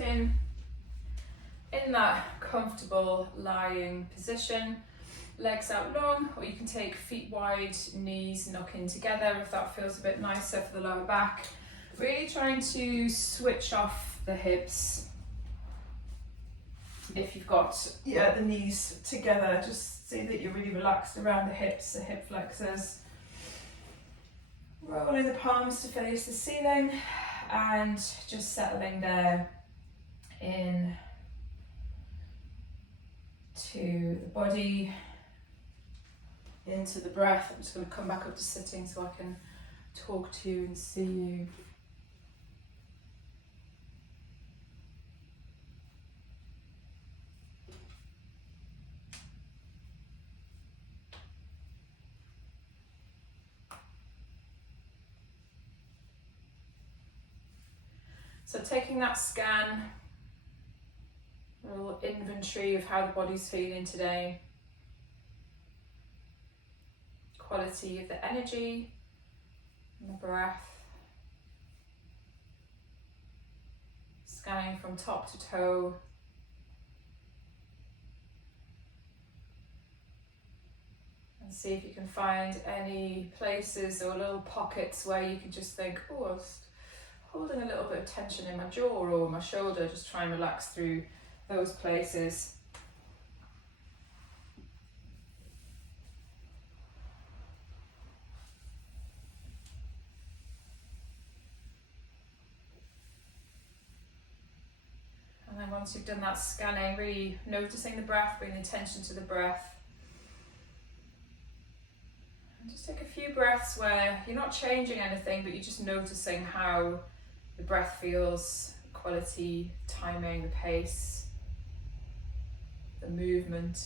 in that comfortable lying position, legs out long, or you can take feet wide, knees knocking together if that feels a bit nicer for the lower back. Really trying to switch off the hips. If you've got the knees together, just see that you're really relaxed around the hips, the hip flexors. Rolling the palms to face the ceiling and just settling there in to the body, into the breath. I'm just going to come back up to sitting so I can talk to you and see you. So taking that scan, a little inventory of how the body's feeling today, quality of the energy and the breath, scanning from top to toe, and see if you can find any places or little pockets where you can just think, oh, I was holding a little bit of tension in my jaw or my shoulder, just try and relax through those places. And then once you've done that scanning, really noticing the breath, bringing attention to the breath. And just take a few breaths where you're not changing anything, but you're just noticing how the breath feels, quality, timing, the pace, the movement.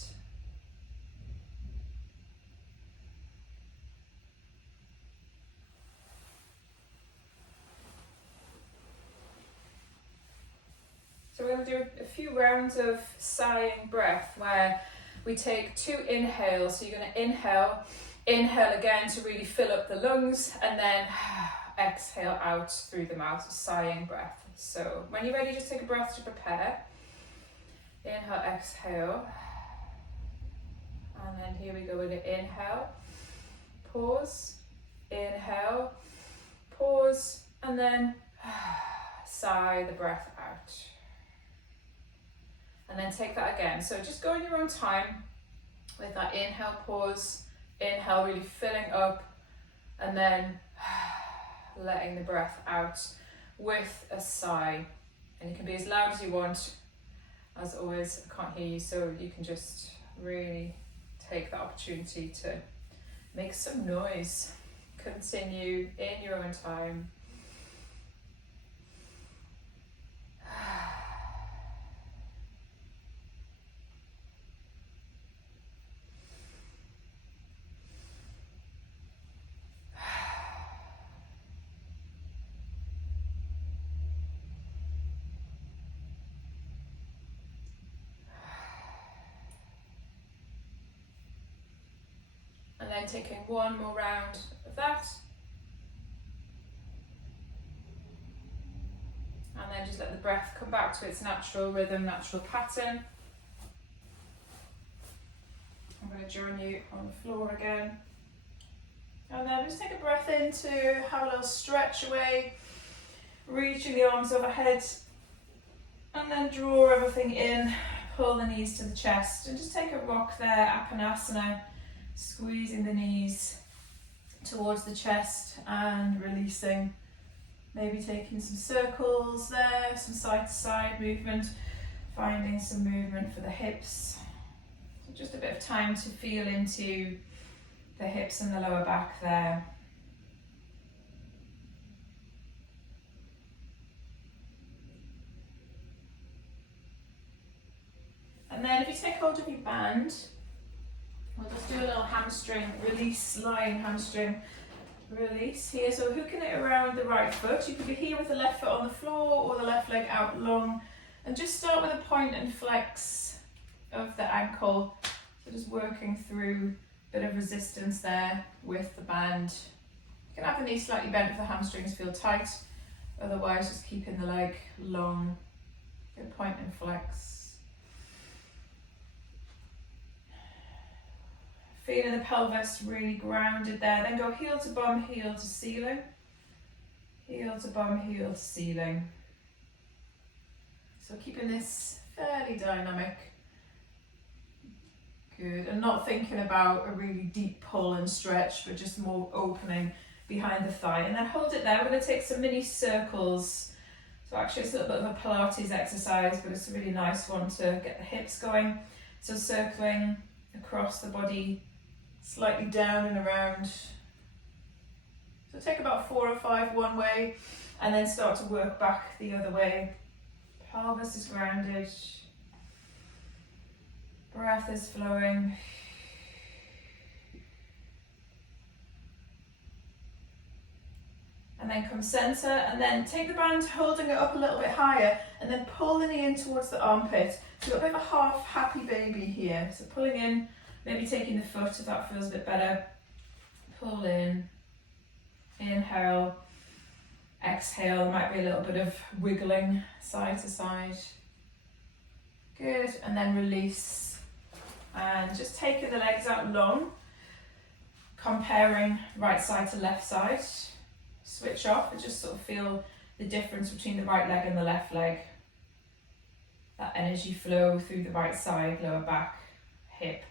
So we're going to do a few rounds of sighing breath where we take 2 inhales. So you're going to inhale again to really fill up the lungs, and then exhale out through the mouth, sighing breath. So when you're ready, just take a breath to prepare. Inhale, exhale. And then here we go with it. Inhale, pause, inhale, pause, and then sigh the breath out. And then take that again. So just go in your own time with that inhale, pause, inhale, really filling up, and then letting the breath out with a sigh. And you can be as loud as you want. As always, I can't hear you, so you can just really take the opportunity to make some noise. Continue in your own time. And then taking one more round of that. And then just let the breath come back to its natural rhythm, natural pattern. I'm going to join you on the floor again. And then just take a breath in to have a little stretch away, reaching the arms overhead. And then draw everything in, pull the knees to the chest, and just take a rock there, Apanasana. Squeezing the knees towards the chest and releasing, maybe taking some circles there, some side to side movement, finding some movement for the hips. So just a bit of time to feel into the hips and the lower back there. And then if you take hold of your band, we'll just do a little hamstring release, lying hamstring release here. So hooking it around the right foot. You could be here with the left foot on the floor or the left leg out long. And just start with a point and flex of the ankle. So just working through a bit of resistance there with the band. You can have the knee slightly bent if the hamstrings feel tight. Otherwise, just keeping the leg long. Good, point and flex. Feeling the pelvis really grounded there. Then go heel to bum, heel to ceiling. Heel to bum, heel to ceiling. So keeping this fairly dynamic. Good, and not thinking about a really deep pull and stretch, but just more opening behind the thigh. And then hold it there. We're going to take some mini circles. So actually it's a little bit of a Pilates exercise, but it's a really nice one to get the hips going. So circling across the body, slightly down and around. So take about 4 or 5 one way, and then start to work back the other way. Pelvis is grounded. Breath is flowing. And then come center, and then take the band, holding it up a little bit higher, and then pull the knee in towards the armpit. So you've got a bit of a half happy baby here. So pulling in, maybe taking the foot if that feels a bit better. Pull in, inhale, exhale. There might be a little bit of wiggling side to side. Good, and then release. And just taking the legs out long, comparing right side to left side. Switch off and just sort of feel the difference between the right leg and the left leg. That energy flow through the right side, lower back, hip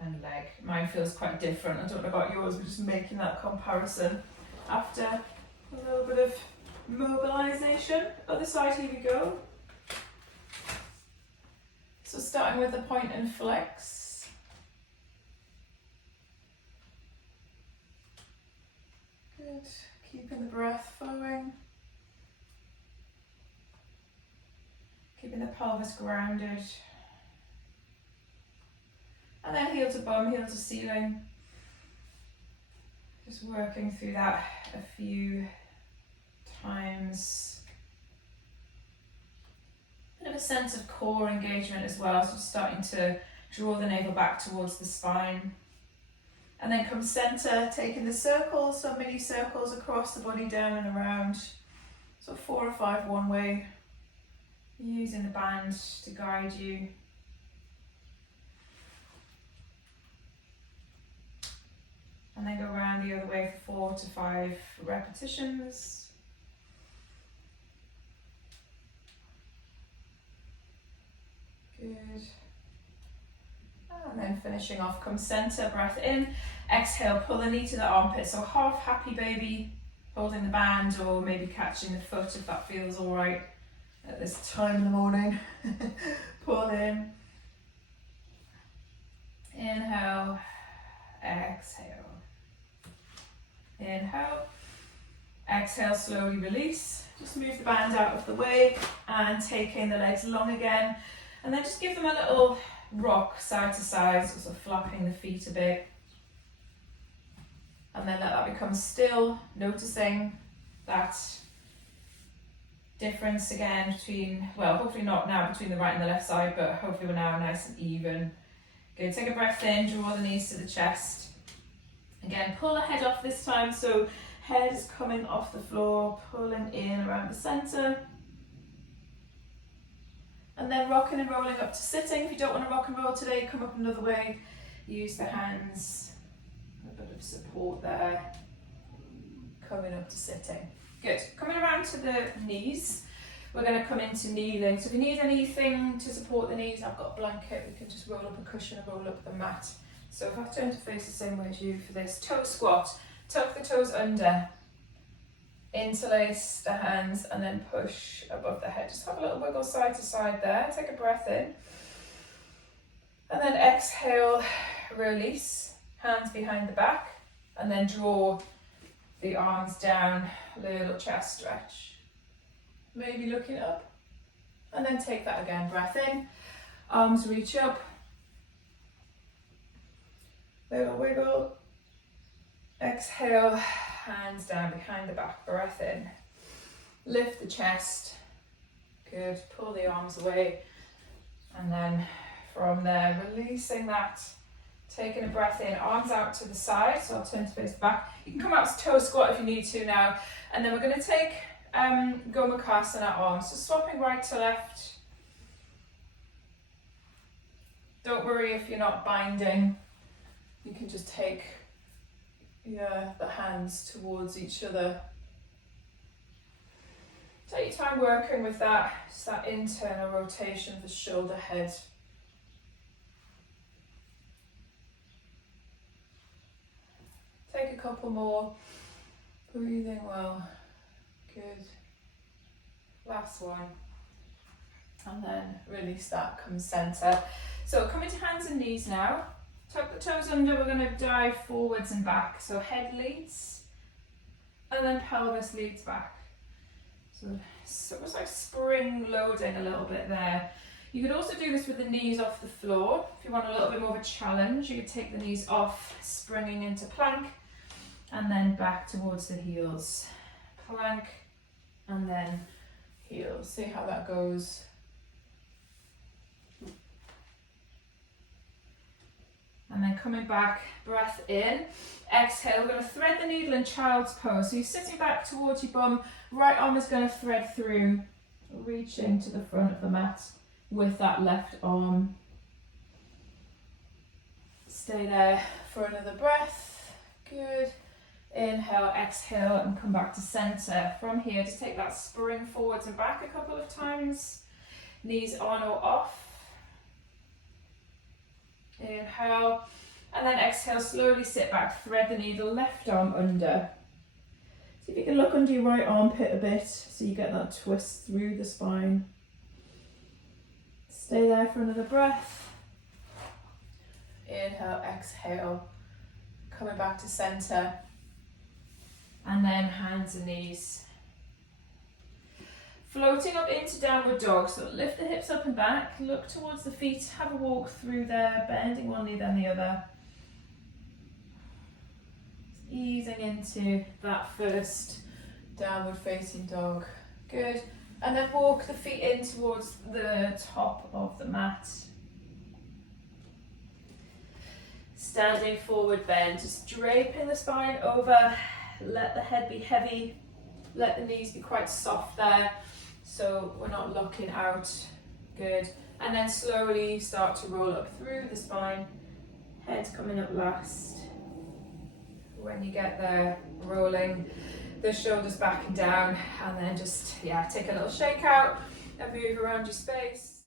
and leg. Mine feels quite different. I don't know about yours, we're just making that comparison after a little bit of mobilization. Other side, here we go. So starting with the point and flex. Good, keeping the breath flowing. Keeping the pelvis grounded. And then heel to bum, heel to ceiling. Just working through that a few times. Bit of a sense of core engagement as well, so starting to draw the navel back towards the spine. And then come center, taking the circles, some mini circles across the body, down and around. So 4 or 5 one way, using the band to guide you. And then go around the other way for 4 to 5 repetitions. Good. And then finishing off, come center, breath in, exhale, pull the knee to the armpit. So half happy baby, holding the band or maybe catching the foot if that feels all right at this time in the morning. Pull in, inhale, exhale. Inhale, exhale, slowly release. Just move the band out of the way and taking the legs long again. And then just give them a little rock side to side, sort of flapping the feet a bit. And then let that become still, noticing that difference again between, well, hopefully not now between the right and the left side, but hopefully we're now nice and even. Good, take a breath in, draw the knees to the chest. Again, pull the head off this time, so head is coming off the floor, pulling in around the center. And then rocking and rolling up to sitting. If you don't want to rock and roll today, come up another way. Use the hands, a bit of support there. Coming up to sitting. Good. Coming around to the knees, we're going to come into kneeling. So if you need anything to support the knees, I've got a blanket. We can just roll up a cushion and roll up the mat. So if I turn to face the same way as you for this, toe squat, tuck the toes under, interlace the hands and then push above the head. Just have a little wiggle side to side there. Take a breath in. And then exhale, release, hands behind the back, and then draw the arms down, little chest stretch. Maybe looking up. And then take that again, breath in, arms reach up. Little wiggle. Exhale, hands down behind the back, breath in. Lift the chest. Good, pull the arms away. And then from there, releasing that. Taking a breath in, arms out to the side, so I'll turn to face the back. You can come out to toe squat if you need to now. And then we're going to take Gomakasana arms. So swapping right to left. Don't worry if you're not binding. You can just take the hands towards each other. Take your time working with that, just that internal rotation of the shoulder head. Take a couple more. Breathing well. Good. Last one. And then release that, come center. So coming to hands and knees now. Tuck the toes under, we're going to dive forwards and back. So head leads, and then pelvis leads back. So it was like spring loading a little bit there. You could also do this with the knees off the floor. If you want a little bit more of a challenge, you could take the knees off, springing into plank, and then back towards the heels. Plank, and then heels. See how that goes. And then coming back, breath in, exhale. We're going to thread the needle in child's pose. So you're sitting back towards your bum, right arm is going to thread through, reaching to the front of the mat with that left arm. Stay there for another breath. Good. Inhale, exhale, and come back to center. From here, just take that spring forwards and back a couple of times. Knees on or off. Inhale, and then exhale, slowly sit back, thread the needle, left arm under. See if you can look under your right armpit a bit so you get that twist through the spine. Stay there for another breath. Inhale, exhale, coming back to center, and then hands and knees. Floating up into downward dog, so lift the hips up and back, look towards the feet, have a walk through there, bending one knee then the other. Easing into that first downward facing dog. Good. And then walk the feet in towards the top of the mat. Standing forward bend, just draping the spine over, let the head be heavy, let the knees be quite soft there. So we're not locking out. Good. And then slowly start to roll up through the spine. Head coming up last. When you get there, rolling the shoulders back and down. And then just, take a little shake out and move around your space.